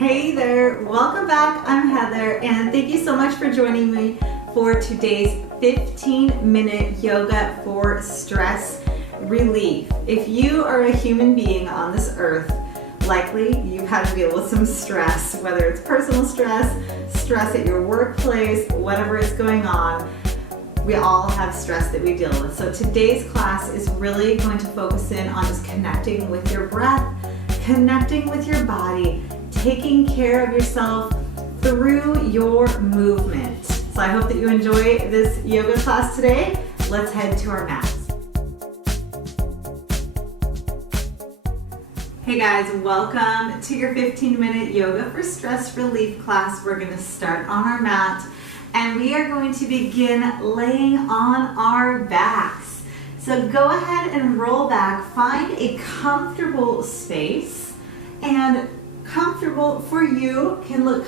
Hey there, welcome back. I'm Heather and thank you so much for joining me for today's 15-minute yoga for stress relief. If you are a human being on this earth, likely you've had to deal with some stress, whether it's personal stress, stress at your workplace, whatever is going on. We all have stress that we deal with. So today's class is really going to focus in on just connecting with your breath, connecting with your body, taking care of yourself through your movement. So I hope that you enjoy this yoga class today. Let's head to our mats. Hey guys, welcome to your 15-minute yoga for stress relief class. We're going to start on our mat and we are going to begin laying on our backs. So go ahead and roll back, find a comfortable space, and comfortable for you can look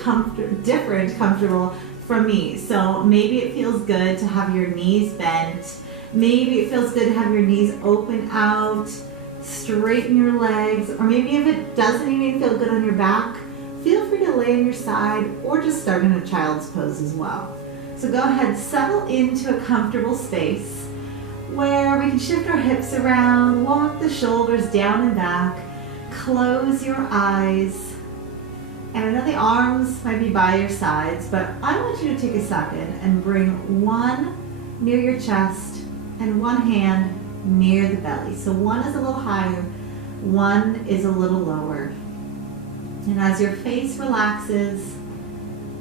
different comfortable from me. So maybe it feels good to have your knees bent. Maybe it feels good to have your knees open out, straighten your legs, or maybe if it doesn't even feel good on your back, feel free to lay on your side or just start in a child's pose as well. So go ahead, settle into a comfortable space where we can shift our hips around, walk the shoulders down and back, close your eyes. And I know the arms might be by your sides, but I want you to take a second and bring one near your chest and one hand near the belly. So one is a little higher, one is a little lower. And as your face relaxes,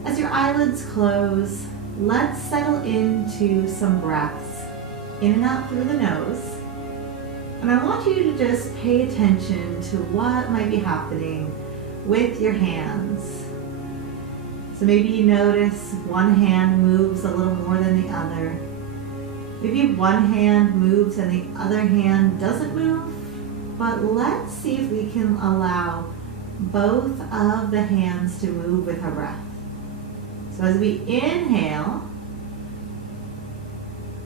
as your eyelids close, let's settle into some breaths in and out through the nose. And I want you to just pay attention to what might be happening with your hands. So maybe you notice one hand moves a little more than the other. Maybe one hand moves and the other hand doesn't move. But let's see if we can allow both of the hands to move with our breath. So as we inhale,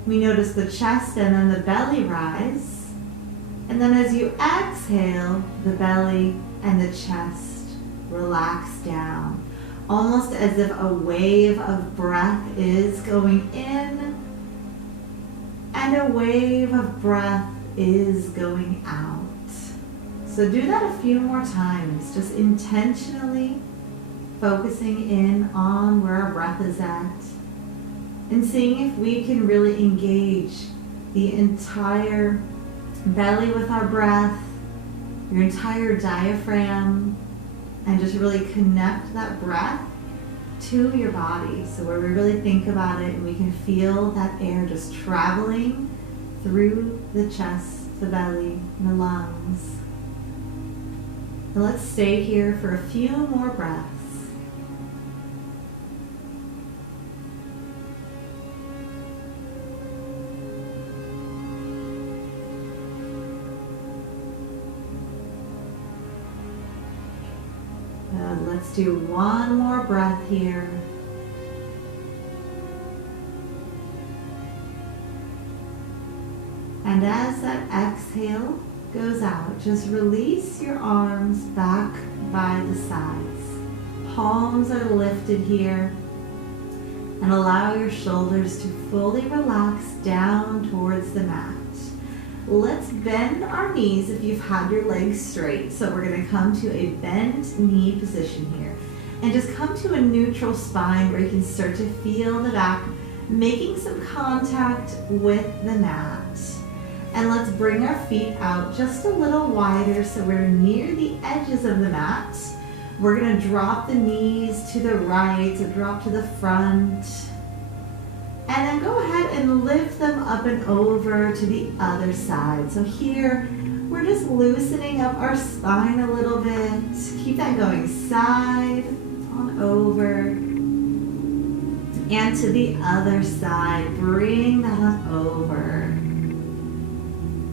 we notice the chest and then the belly rise. And then as you exhale, the belly and the chest relax down, almost as if a wave of breath is going in and a wave of breath is going out. So do that a few more times, just intentionally focusing in on where our breath is at and seeing if we can really engage the entire belly with our breath, your entire diaphragm, and just really connect that breath to your body. So where we really think about it and we can feel that air just traveling through the chest, the belly, and the lungs. And let's stay here for a few more breaths. Let's do one more breath here. And as that exhale goes out, just release your arms back by the sides. Palms are lifted here. And allow your shoulders to fully relax down towards the mat. Let's bend our knees if you've had your legs straight. So we're going to come to a bent knee position here. And just come to a neutral spine where you can start to feel the back making some contact with the mat. And let's bring our feet out just a little wider so we're near the edges of the mat. We're going to drop the knees to the right, so drop to the front. And then go ahead and lift them up and over to the other side. So here, we're just loosening up our spine a little bit. Keep that going side on over. And to the other side, bring that on over.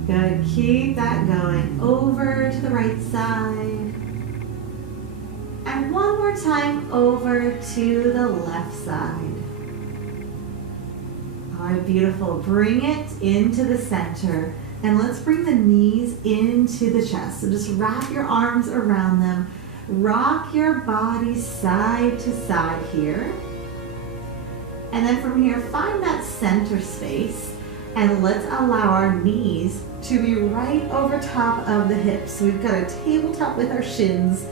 Good, keep that going over to the right side. And one more time over to the left side. All right, beautiful. Bring it into the center and let's bring the knees into the chest. So just wrap your arms around them Rock your body side to side here. And then from here, find that center space and let's allow our knees to be right over top of the hips. So we've got a tabletop with our shins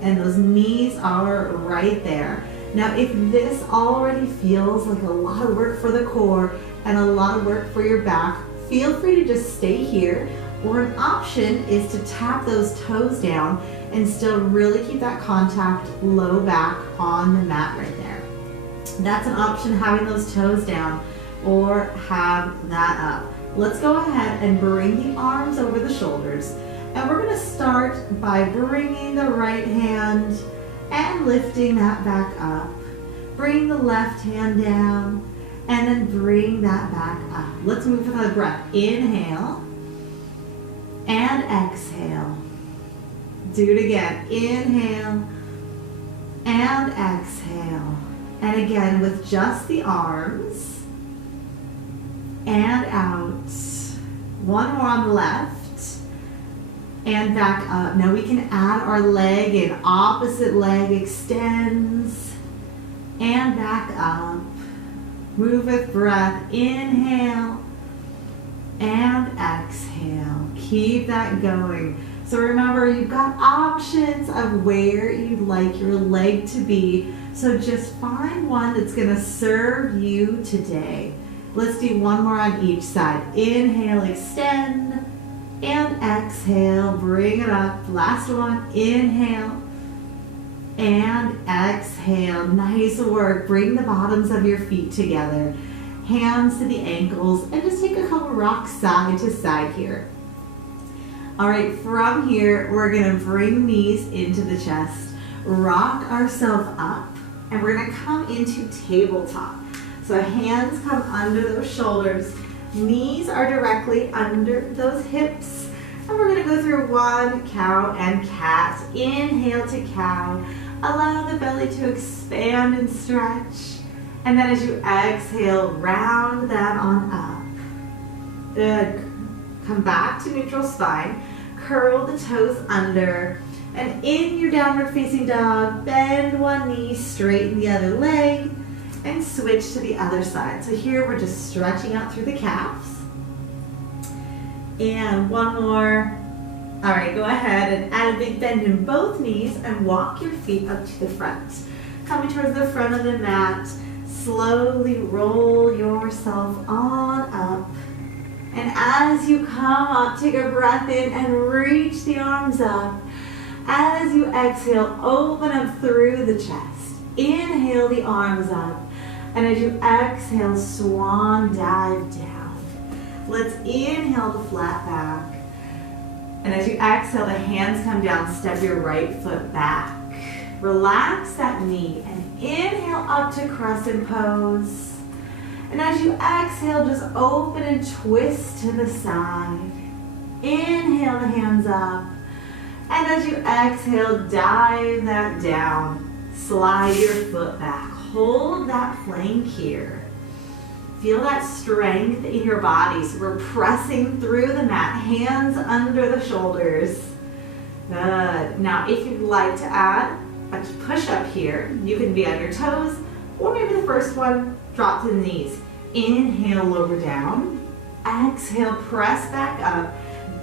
and those knees are right there. Now, if this already feels like a lot of work for the core and a lot of work for your back, feel free to just stay here. Or an option is to tap those toes down and still really keep that contact low back on the mat right there. That's an option, having those toes down, or have that up. Let's go ahead and bring the arms over the shoulders. And we're gonna start by bringing the right hand and lifting that back up. Bring the left hand down and then bring that back up. Let's move with another breath. Inhale and exhale. Do it again. Inhale and exhale. And again with just the arms and out. One more on the left and back up. Now we can add our leg in. Opposite leg extends and back up. Move with breath. Inhale and exhale. Keep that going. So remember, you've got options of where you'd like your leg to be. So just find one that's gonna serve you today. Let's do one more on each side. Inhale, extend, and exhale, bring it up. Last one, inhale, and exhale. Nice work. Bring the bottoms of your feet together. Hands to the ankles, and just take a couple rocks side to side here. All right, from here, we're gonna bring knees into the chest, rock ourselves up, and we're gonna come into tabletop. So hands come under those shoulders, knees are directly under those hips, and we're gonna go through one, cow and cat. Inhale to cow, allow the belly to expand and stretch, and then as you exhale, round that on up. Good. Come back to neutral spine, curl the toes under, and in your downward facing dog, bend one knee, straighten the other leg, and switch to the other side. So here we're just stretching out through the calves. And one more. All right, go ahead and add a big bend in both knees and walk your feet up to the front. Coming towards the front of the mat, slowly roll yourself on up. And as you come up, take a breath in and reach the arms up. As you exhale, open up through the chest. Inhale the arms up. And as you exhale, swan dive down. Let's inhale the flat back. And as you exhale, the hands come down, step your right foot back. Relax that knee and inhale up to crescent pose. And as you exhale, just open and twist to the side. Inhale the hands up. And as you exhale, dive that down. Slide your foot back. Hold that plank here. Feel that strength in your body. So we're pressing through the mat, hands under the shoulders. Good. Now, if you'd like to add a push-up here, you can be on your toes, or maybe the first one, drop to the knees. Inhale, lower down. Exhale, press back up.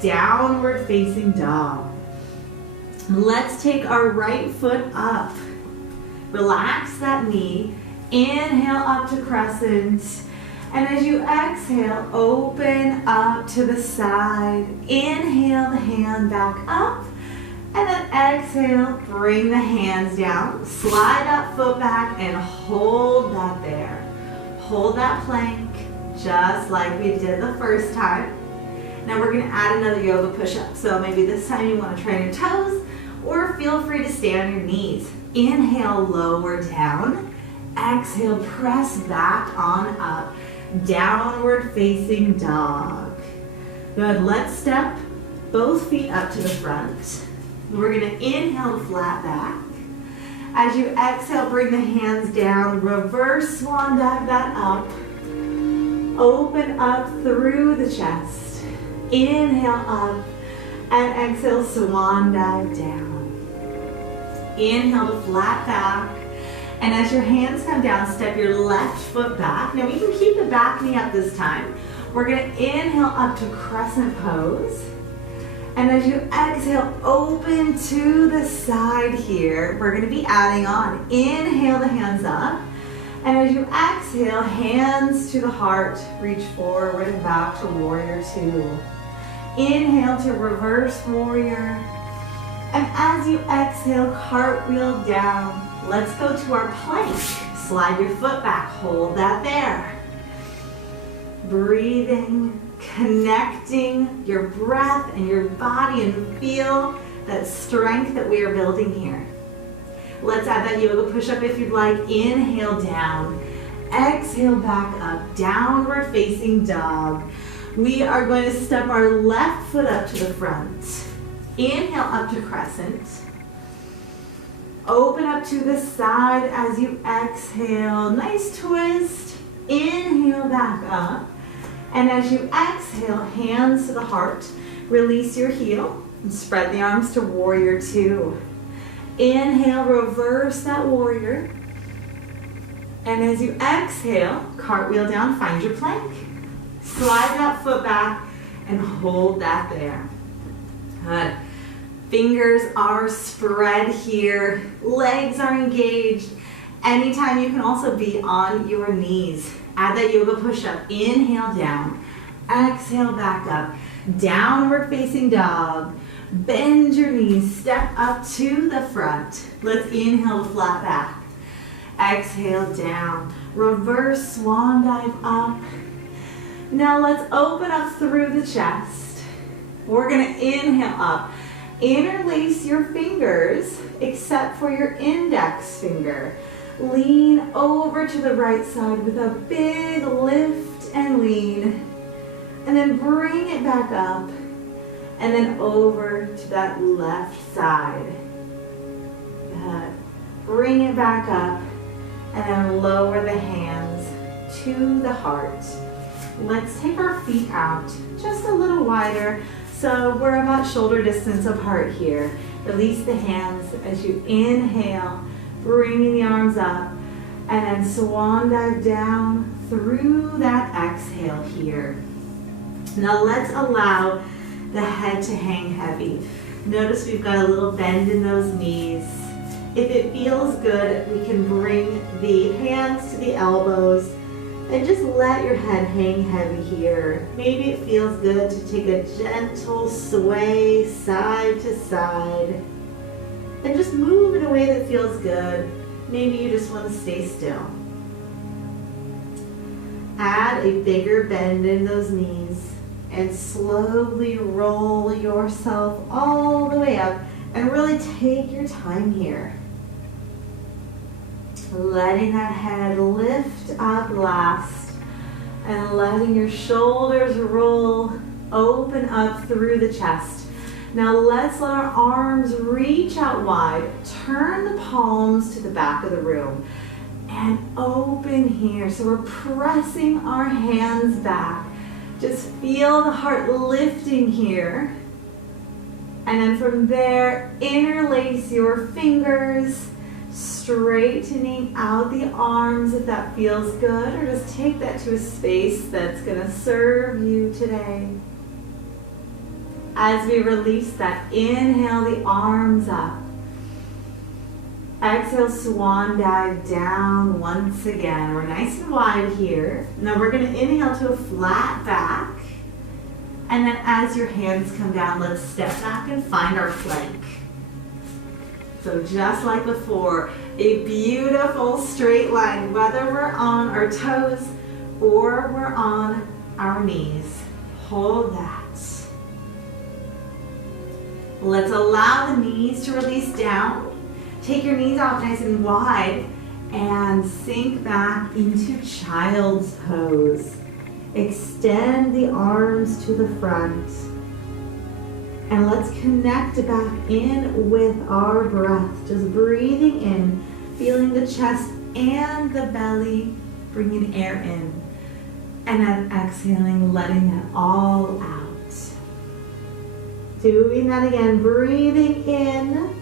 Downward facing dog. Let's take our right foot up. Relax that knee. Inhale up to crescent. And as you exhale, open up to the side. Inhale the hand back up. And then exhale, bring the hands down. Slide that foot back and hold that there. Hold that plank just like we did the first time. Now we're gonna add another yoga push-up. So maybe this time you wanna try your toes, or feel free to stay on your knees. Inhale, lower down. Exhale, press back on up. Downward facing dog. Good, let's step both feet up to the front. We're gonna inhale, flat back. As you exhale, bring the hands down, reverse swan dive that up. Open up through the chest. Inhale up and exhale, swan dive down. Inhale to flat back. And as your hands come down, step your left foot back. Now we can keep the back knee up this time. We're gonna inhale up to crescent pose. And as you exhale, open to the side here. We're gonna be adding on. Inhale the hands up. And as you exhale, hands to the heart, reach forward and back to warrior two. Inhale to reverse warrior. And as you exhale, cartwheel down. Let's go to our plank. Slide your foot back, hold that there. Breathing, connecting your breath and your body and feel that strength that we are building here. Let's add that yoga push-up if you'd like. Inhale down, exhale back up, downward facing dog. We are going to step our left foot up to the front. Inhale up to crescent. Open up to the side as you exhale. Nice twist. Inhale back up. And as you exhale, hands to the heart. Release your heel and spread the arms to warrior two. Inhale, reverse that warrior. And as you exhale, cartwheel down, find your plank. Slide that foot back and hold that there. Good. Fingers are spread here. Legs are engaged. Anytime you can also be on your knees. Add that yoga push-up. Inhale down. Exhale back up. Downward facing dog. Bend your knees. Step up to the front. Let's inhale to flat back. Exhale down. Reverse swan dive up. Now let's open up through the chest. We're going to inhale up. Interlace your fingers except for your index finger. Lean over to the right side with a big lift and lean. And then bring it back up. And then over to that left side. Good. Bring it back up. And then lower the hands to the heart. Let's take our feet out just a little wider. So we're about shoulder distance apart here. Release the hands as you inhale, bringing the arms up, and then swan dive down through that exhale here. Now let's allow the head to hang heavy. Notice we've got a little bend in those knees. If it feels good, we can bring the hands to the elbows and just let your head hang heavy here. Maybe it feels good to take a gentle sway side to side and just move in a way that feels good. Maybe you just want to stay still. Add a bigger bend in those knees and slowly roll yourself all the way up and really take your time here. Letting that head lift up last and letting your shoulders roll, open up through the chest. Now let's let our arms reach out wide, turn the palms to the back of the room and open here. So we're pressing our hands back. Just feel the heart lifting here. And then from there, interlace your fingers, straightening out the arms if that feels good, or just take that to a space that's going to serve you today. As we release that, inhale the arms up. Exhale, swan dive down once again. We're nice and wide here. Now we're going to inhale to a flat back. And then as your hands come down, let's step back and find our plank. So just like before, a beautiful straight line, whether we're on our toes or we're on our knees. Hold that. Let's allow the knees to release down. Take your knees out nice and wide and sink back into child's pose. Extend the arms to the front. And let's connect back in with our breath. Just breathing in, feeling the chest and the belly, bringing air in. And then exhaling, letting that all out. Doing that again, breathing in.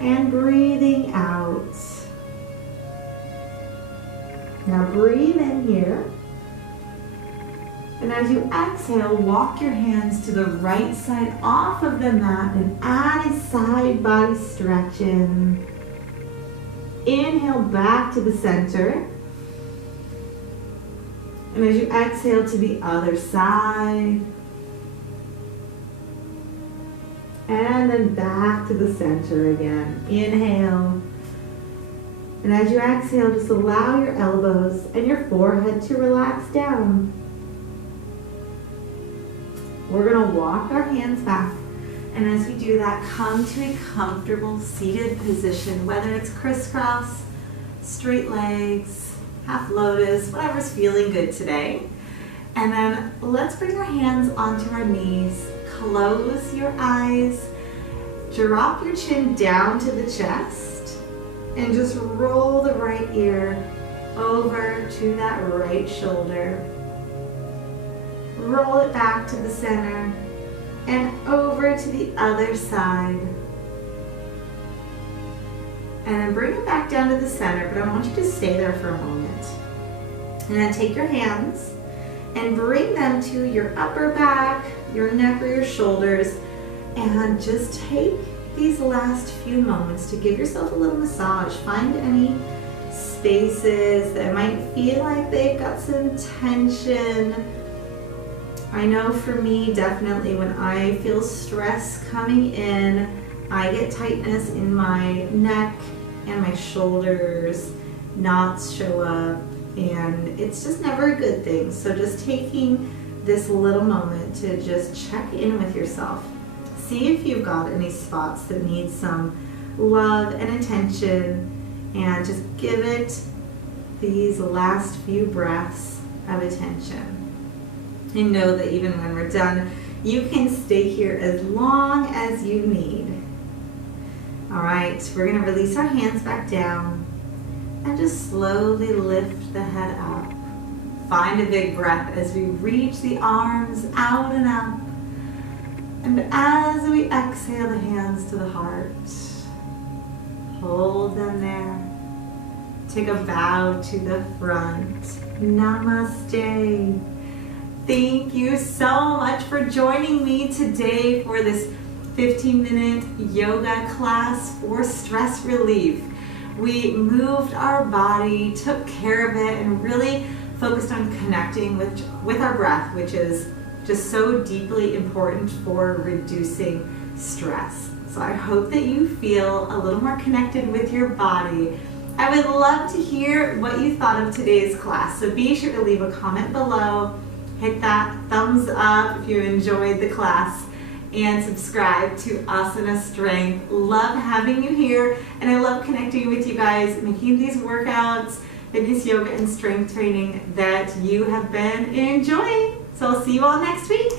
and breathing out. Now breathe in here. And as you exhale, walk your hands to the right side off of the mat and add a side body stretch in. Inhale back to the center. And as you exhale to the other side. And then back to the center again. Inhale. And as you exhale, just allow your elbows and your forehead to relax down. We're going to walk our hands back. And as we do that, come to a comfortable seated position, whether it's crisscross, straight legs, half lotus, whatever's feeling good today. And then let's bring our hands onto our knees. Close your eyes. Drop your chin down to the chest. And just roll the right ear over to that right shoulder. Roll it back to the center and over to the other side. And then bring it back down to the center, but I want you to stay there for a moment. And then take your hands and bring them to your upper back, your neck or your shoulders, and just take these last few moments to give yourself a little massage. Find any spaces that might feel like they've got some tension. I know for me, definitely when I feel stress coming in, I get tightness in my neck and my shoulders, knots show up, and it's just never a good thing. So just taking this little moment to just check in with yourself. See if you've got any spots that need some love and attention, and just give it these last few breaths of attention. And know that even when we're done, you can stay here as long as you need. All right, we're gonna release our hands back down and just slowly lift the head up. Find a big breath as we reach the arms out and up. And as we exhale, the hands to the heart. Hold them there. Take a bow to the front. Namaste. Thank you so much for joining me today for this 15-minute yoga class for stress relief. We moved our body, took care of it, and really focused on connecting with our breath, which is just so deeply important for reducing stress. So I hope that you feel a little more connected with your body. I would love to hear what you thought of today's class, so be sure to leave a comment below. Hit that thumbs up if you enjoyed the class, and subscribe to Asana Strength. Love having you here, and I love connecting with you guys, making these workouts, fitness, yoga, and strength training that you have been enjoying. So I'll see you all next week.